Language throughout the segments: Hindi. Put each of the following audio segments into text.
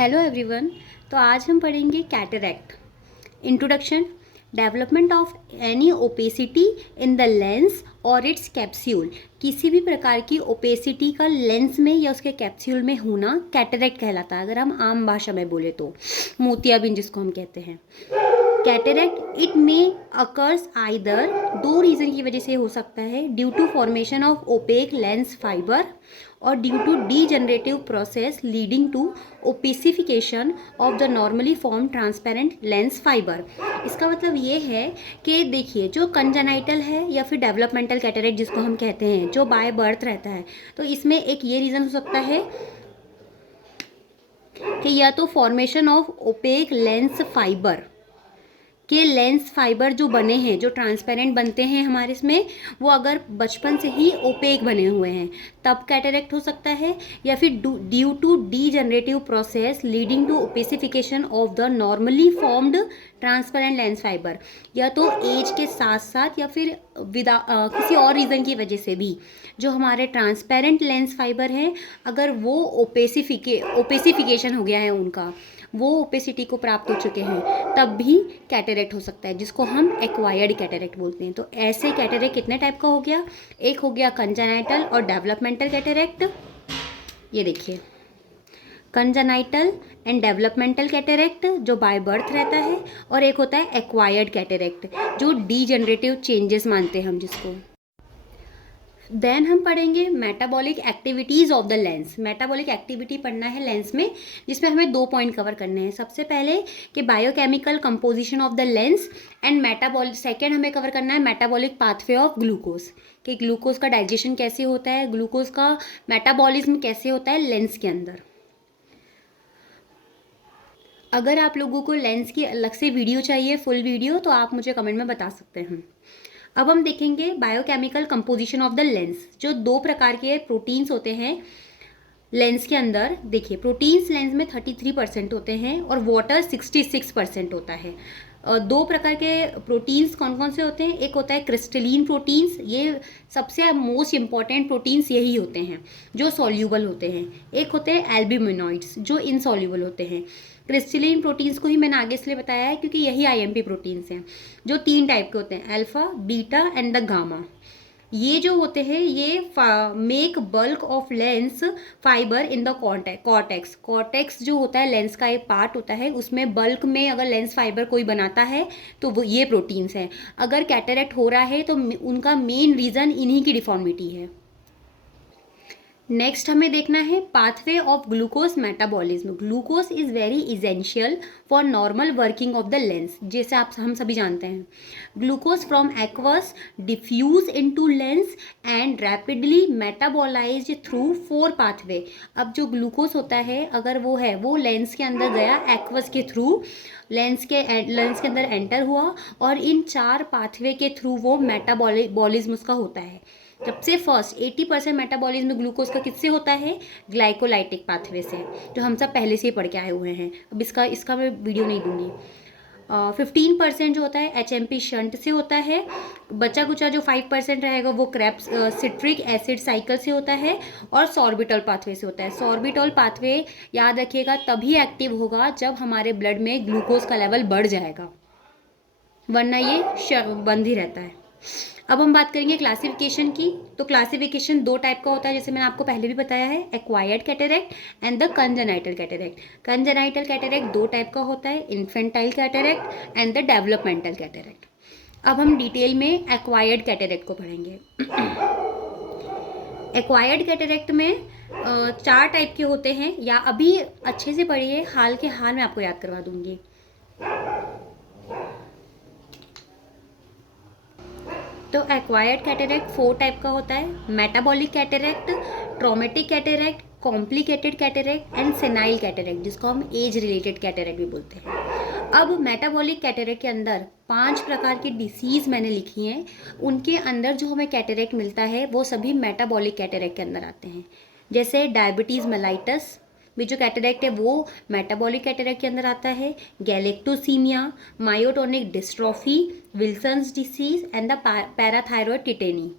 Hello everyone. तो आज हम पढ़ेंगे cataract introduction. Development of any opacity in the lens और इट्स कैप्सूल। किसी भी प्रकार की ओपेसिटी का लेंस में या उसके कैप्सूल में होना कैटरैक्ट कहलाता है। अगर हम आम भाषा में बोले तो मोतियाबिंद जिसको हम कहते हैं। Cataract it may occurs either, दो रीज़न की वजह से हो सकता है, due to formation of opaque lens fibre और due to degenerative process leading to opacification of the normally form transparent lens fibre. इसका मतलब ये है कि देखिए, जो कंजेनाइटल है या फिर डेवलपमेंटल कैटरैक्ट जिसको हम कहते हैं, जो बाय बर्थ रहता है, तो इसमें एक ये रीज़न हो सकता है कि या तो formation of opaque lens fibre के लेंस फाइबर जो बने हैं, जो ट्रांसपेरेंट बनते हैं हमारे इसमें, वो अगर बचपन से ही ओपेक बने हुए हैं तब कैटरैक्ट हो सकता है, या फिर due to degenerative process leading to opacification of the normally formed transparent lens fibre, या तो एज के साथ साथ या फिर किसी और रीज़न की वजह से भी जो हमारे ट्रांसपेरेंट लेंस फाइबर हैं, अगर वो ओपेसिफिकेशन हो गया है उनका, वो ओपेसिटी को प्राप्त हो चुके हैं, तब भी कैटरैक्ट हो सकता है, जिसको हम एक्वायर्ड कैटरैक्ट बोलते हैं। तो ऐसे कैटरैक्ट कितने टाइप का हो गया? एक हो गया कंजेनाइटल और डेवलपमेंटल कैटरैक्ट, ये देखिए, कंजेनाइटल एंड डेवलपमेंटल कैटरैक्ट जो बाय बर्थ रहता है, और एक होता है एक्वायर्ड कैटरैक्ट जो डीजनरेटिव चेंजेस मानते हैं हम जिसको। देन हम पढ़ेंगे metabolic activities of the lens. Metabolic activity पढ़ना है लेंस में, जिसमें हमें 2 पॉइंट कवर करने हैं। सबसे पहले कि biochemical composition of the lens, and metabolic second हमें कवर करना है मेटाबॉलिक पाथवे ऑफ ग्लूकोज, कि ग्लूकोज का डाइजेशन कैसे होता है, ग्लूकोज का मेटाबॉलिज्म कैसे होता है लेंस के अंदर। अगर आप लोगों को लेंस की अलग से वीडियो चाहिए, फुल वीडियो, तो आप मुझे कमेंट में बता सकते हैं। अब हम देखेंगे biochemical composition of the lens. जो 2 प्रकार के प्रोटीन्स होते हैं लेंस के अंदर, देखिए, प्रोटीन्स लेंस में 33% होते हैं और वाटर 66% होता है। 2 प्रकार के प्रोटीन्स कौन कौन से होते हैं? एक होता है क्रिस्टलीन प्रोटीन्स, ये सबसे मोस्ट इंपॉर्टेंट प्रोटीन्स यही होते हैं जो सॉल्यूबल होते हैं। एक होते हैं एल्ब्यूमिनॉइड्स जो इनसॉल्यूबल होते हैं। क्रिस्टलीन प्रोटीन्स को ही मैंने आगे इसलिए बताया है क्योंकि यही आईएमपी प्रोटीन्स हैं, जो 3 टाइप के होते हैं, alpha, beta and the gamma. ये जो होते हैं ये make bulk of lens fibre in the cortex. Cortex जो होता है लेंस का एक पार्ट होता है, उसमें बल्क में अगर लेंस फाइबर कोई बनाता है तो वो ये प्रोटीन्स हैं। अगर कैटरैक्ट हो रहा है तो उनका मेन रीज़न इन्हीं की डिफॉर्मिटी है। नेक्स्ट हमें देखना है pathway of glucose metabolism. Glucose is very essential for normal working of the lens, जैसे हम सभी जानते हैं। Glucose from aqueous diffuse into lens and rapidly metabolised through 4 pathway. अब जो ग्लूकोज होता है, अगर वो लेंस के अंदर गया एक्वस के थ्रू, लेंस के अंदर एंटर हुआ और इन 4 पाथवे के थ्रू वो मेटाबॉलिज्म उसका होता है। सबसे फर्स्ट 80% मेटाबॉलिज्म ग्लूकोज का किससे होता है? ग्लाइकोलाइटिक पाथवे से, जो हम सब पहले से ही पढ़ के आए हुए हैं। अब इसका मैं वीडियो नहीं दूंगी। 15% जो होता है एचएमपी शंट से होता है। बचा कुचा जो 5% रहेगा वो क्रेब्स सिट्रिक एसिड साइकिल से होता है और सॉर्बिटॉल पाथवे से होता है। सॉर्बिटॉल पाथवे याद रखिएगा तभी एक्टिव होगा जब हमारे ब्लड में ग्लूकोज का लेवल बढ़ जाएगा, वरना ये बंद ही रहता है। अब हम बात करेंगे क्लासिफिकेशन की। तो क्लासिफिकेशन 2 टाइप का होता है, जैसे मैंने आपको पहले भी बताया है, acquired cataract and the congenital cataract. Congenital cataract 2 type का होता है, infantile cataract and the developmental cataract. अब हम डिटेल में एक्वायर्ड कैटरैक्ट को पढ़ेंगे। एक्वायर्ड कैटरैक्ट में 4 टाइप के होते हैं, या अभी अच्छे से पढ़िए, हाल के हाल में आपको याद करवा दूंगी। तो एक्वायर्ड कैटरैक्ट 4 टाइप का होता है, metabolic cataract, traumatic cataract, complicated cataract and senile cataract, जिसको हम एज रिलेटेड कैटरैक्ट भी बोलते हैं। अब मेटाबॉलिक कैटरैक्ट के अंदर 5 प्रकार की डिसीज़ मैंने लिखी हैं, उनके अंदर जो हमें कैटरैक्ट मिलता है वो सभी मेटाबॉलिक कैटरैक्ट के अंदर आते हैं। जैसे डायबिटीज़ मेलाइटस भी जो कैटरैक्ट है वो मेटाबॉलिक कैटरैक्ट के अंदर आता है। Galactosemia, myotonic dystrophy, Wilson's disease and the parathyroid tetany.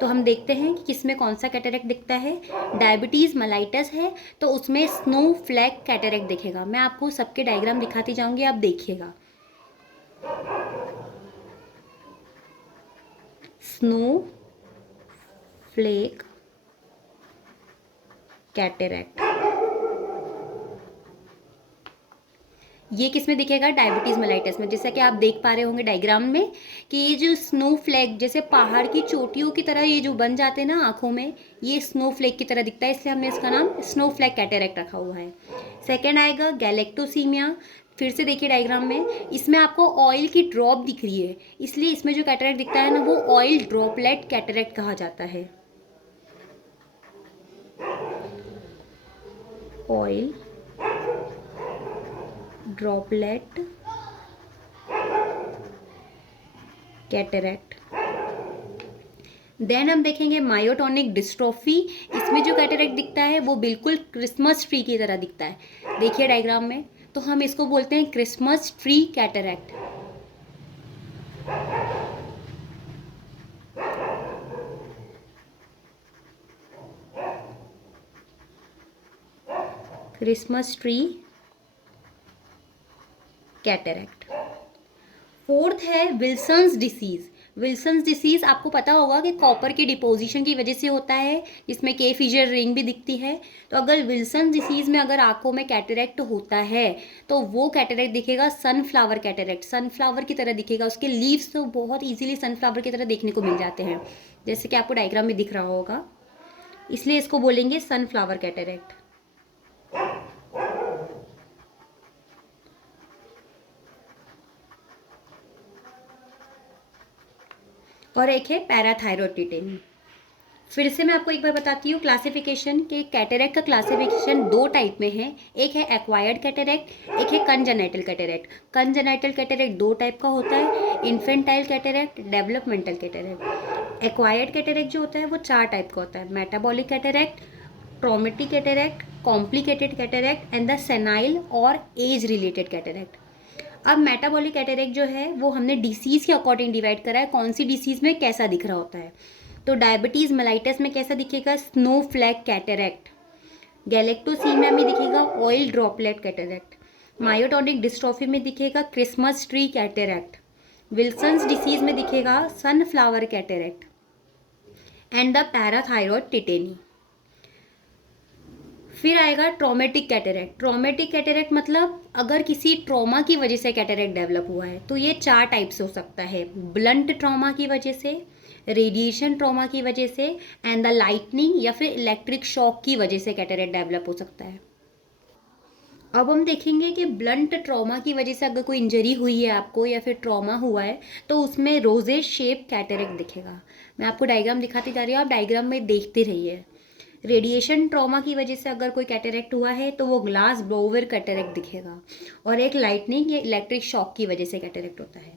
तो हम देखते हैं कि किसमें कौन सा कैटरेक्ट दिखता है। डायबिटीज़ मेलाइटस है तो उसमें स्नो फ्लैग कैटरेक्ट दिखेगा। मैं आपको सबके डायग्राम दिखाती जाऊंगी, आप देखिएगा। स्नो फ्लेक कैटरेक्ट, ये किस में दिखेगा? डायबिटीज़ मेलाइटस में। जैसा कि आप देख पा रहे होंगे डायग्राम में कि ये जो स्नो फ्लैग जैसे पहाड़ की चोटियों की तरह ये जो बन जाते हैं ना आंखों में, ये स्नो फ्लैग की तरह दिखता है, इसलिए हमने इसका नाम स्नो फ्लैग कैटरेक्ट रखा हुआ है। सेकेंड आएगा गैलेक्टोसीमिया। फिर से देखिए डायग्राम में, इसमें आपको ऑयल की ड्रॉप दिख रही है, इसलिए इसमें जो कैटरेक्ट दिखता है ना वो ऑयल ड्रॉपलेट कैटरेक्ट कहा जाता है। Oil droplet cataract. देन हम देखेंगे मायोटोनिक डिस्ट्रोफी। इसमें जो कैटरेक्ट दिखता है वो बिल्कुल क्रिसमस ट्री की तरह दिखता है, देखिए डायग्राम में, तो हम इसको बोलते हैं Christmas tree cataract. Christmas tree cataract. Fourth है विल्सन्स डिसीज। विल्सन्स डिसीज आपको पता होगा कि कॉपर की डिपोजिशन की वजह से होता है, जिसमें के फिशर रिंग भी दिखती है। तो अगर विल्सन डिसीज में अगर आंखों में कैटरेक्ट होता है तो वो कैटरेक्ट दिखेगा सनफ्लावर कैटरेक्ट, सनफ्लावर की तरह दिखेगा। उसके लीव्स तो बहुत इजीली सनफ्लावर की तरह देखने को मिल जाते हैं, जैसे कि आपको डायग्राम में दिख रहा होगा, इसलिए इसको बोलेंगे सनफ्लावर कैटरेक्ट। और एक है पैराथायरॉयड टिटेनी। फिर से मैं आपको एक बार बताती हूँ क्लासिफिकेशन के कैटरेक्ट का क्लासिफिकेशन दो टाइप में है, एक है एक्वायर्ड कैटरेक्ट, एक है कंजेनाइटल कैटरेक्ट। कंजेनाइटल कैटरेक्ट दो टाइप का होता है, infantile cataract, developmental cataract. Acquired cataract जो होता है वो चार टाइप का होता है, metabolic cataract, traumatic cataract, complicated cataract and the senile और एज रिलेटेड कैटरेक्ट। अब मेटाबॉलिक कैटरेक्ट जो है वो हमने डिसीज़ के अकॉर्डिंग डिवाइड करा है, कौन सी डिसीज़ में कैसा दिख रहा होता है। तो डायबिटीज़ मेलाइटस में कैसा दिखेगा? Snow flag cataract. गैलेक्टोसीमिया में दिखेगा oil droplet cataract. Myotonic dystrophy में दिखेगा Christmas tree cataract. Wilson's disease में दिखेगा sunflower cataract and the parathyroid tetany. फिर आएगा ट्रॉमेटिक कैटरेक्ट। ट्रॉमेटिक कैटरेक्ट मतलब अगर किसी ट्रॉमा की वजह से कैटरेक्ट डेवलप हुआ है तो ये चार टाइप से हो सकता है, ब्लंट ट्रॉमा की वजह से, रेडिएशन ट्रॉमा की वजह से एंड द लाइटनिंग या फिर इलेक्ट्रिक शॉक की वजह से कैटरेक्ट डेवलप हो सकता है। अब हम देखेंगे कि ब्लंट ट्रॉमा की वजह से अगर कोई इंजरी हुई है आपको या फिर ट्रॉमा हुआ है तो उसमें रोजे शेप कैटरेक्ट दिखेगा। मैं आपको डायग्राम दिखाती जा रही हूँ, आप डायग्राम में देखते रहिए। रेडिएशन ट्रॉमा की वजह से अगर कोई कैटरेक्ट हुआ है तो वो ग्लास ब्लोवर कैटरेक्ट दिखेगा, और एक लाइटनिंग या इलेक्ट्रिक शॉक की वजह से कैटरेक्ट होता है।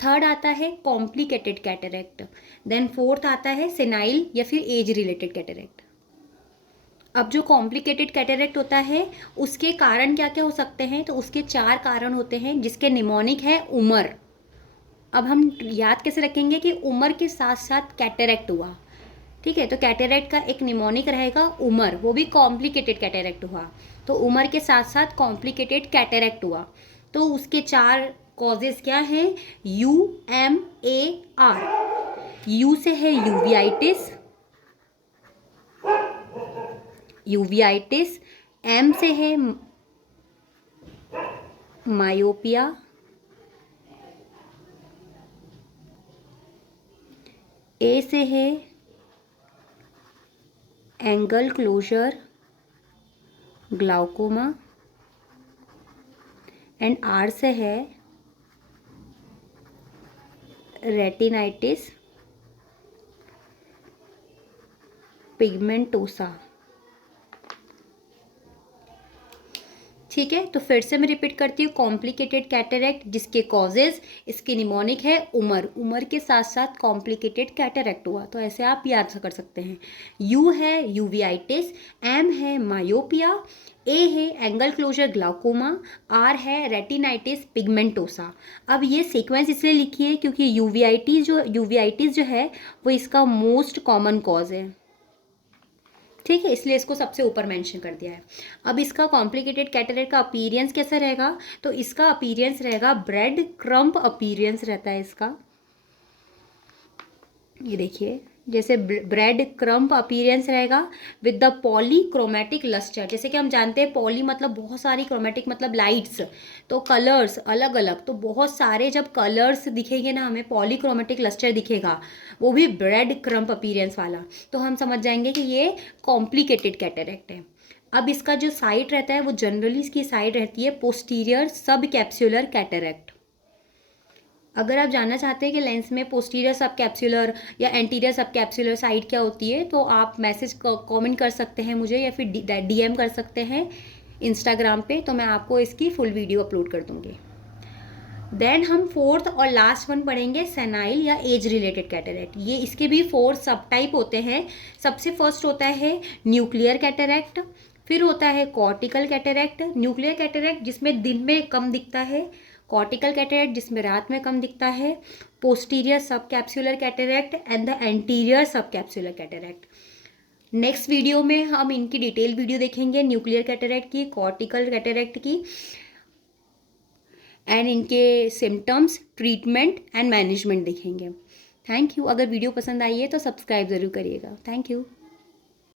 थर्ड आता है कॉम्प्लिकेटेड कैटरेक्ट। देन फोर्थ आता है सेनाइल या फिर एज रिलेटेड कैटरेक्ट। अब जो कॉम्प्लिकेटेड कैटरेक्ट होता है उसके कारण क्या क्या हो सकते हैं? तो उसके चार कारण होते हैं, जिसके निमोनिक है उम्र। अब हम याद कैसे रखेंगे कि उम्र के साथ साथ कैटरेक्ट हुआ, ठीक है? तो कैटरेक्ट का एक निमोनिक रहेगा उम्र, वो भी कॉम्प्लिकेटेड कैटरेक्ट हुआ, तो उम्र के साथ साथ कॉम्प्लिकेटेड कैटरेक्ट हुआ। तो उसके चार कॉजेज क्या हैं? UMAR। यू से है यूवियाइटिस, यूवियाइटिस। एम से है मायोपिया, ए से है angle closure glaucoma and R से है रेटिनाइटिस पिगमेंटोसा। ठीक है, तो फिर से मैं रिपीट करती हूँ, कॉम्प्लिकेटेड कैटरेक्ट जिसके कॉजेज, इसकी निमोनिक है उम्र के साथ साथ कॉम्प्लिकेटेड कैटरेक्ट हुआ, तो ऐसे आप याद कर सकते हैं। यू है यूवियाइटिस, एम है मायोपिया, ए है एंगल क्लोजर ग्लाउकोमा, आर है रेटिनाइटिस पिगमेंटोसा। अब ये सीक्वेंस इसलिए लिखी है क्योंकि यूवियाइटिस जो है वो इसका मोस्ट कॉमन कॉज है, ठीक है, इसलिए इसको सबसे ऊपर मेंशन कर दिया है। अब इसका कॉम्प्लिकेटेड कैटरेक्ट का अपीयरेंस कैसा रहेगा, तो इसका अपीयरेंस रहेगा ब्रेड क्रम्प अपीयरेंस रहता है इसका, ये देखिए जैसे ब्रेड क्रम्प अपीयरेंस रहेगा विद द पॉलीक्रोमेटिक लस्टर। जैसे कि हम जानते हैं पॉली मतलब बहुत सारी, क्रोमेटिक मतलब लाइट्स, तो कलर्स अलग अलग, तो बहुत सारे जब कलर्स दिखेंगे ना हमें, पॉलीक्रोमेटिक लस्टर दिखेगा, वो भी ब्रेड क्रम्प अपीयरेंस वाला, तो हम समझ जाएंगे कि ये कॉम्प्लिकेटेड कैटरेक्ट है। अब इसका जो साइट रहता है वो जनरली इसकी साइट रहती है पोस्टीरियर सब कैप्सुलर कैटरेक्ट। अगर आप जानना चाहते हैं कि लेंस में पोस्टीरियर सब कैप्सुलर या एंटीरियर सब कैप्सुलर साइड क्या होती है, तो आप मैसेज कमेंट कर सकते हैं मुझे, या फिर डीएम कर सकते हैं इंस्टाग्राम पे, तो मैं आपको इसकी फुल वीडियो अपलोड कर दूँगी। देन हम फोर्थ और लास्ट वन पढ़ेंगे सेनाइल या एज रिलेटेड कैटरेक्ट। ये इसके भी 4 सब टाइप होते हैं। सबसे फर्स्ट होता है न्यूक्लियर कैटरेक्ट, फिर होता है कॉर्टिकल कैटरेक्ट। न्यूक्लियर कैटरेक्ट जिसमें दिन में कम दिखता है, कॉर्टिकल कैटरेक्ट जिसमें रात में कम दिखता है, पोस्टीरियर सब capsular cataract and the anterior सब कैप्सुलर कैटरेक्ट। नेक्स्ट वीडियो में हम इनकी डिटेल वीडियो देखेंगे, न्यूक्लियर कैटरेक्ट की, कॉर्टिकल कैटरेक्ट की, एंड इनके सिम्टम्स, ट्रीटमेंट एंड मैनेजमेंट देखेंगे। Thank you. अगर वीडियो पसंद आई है तो सब्सक्राइब ज़रूर करिएगा। Thank you.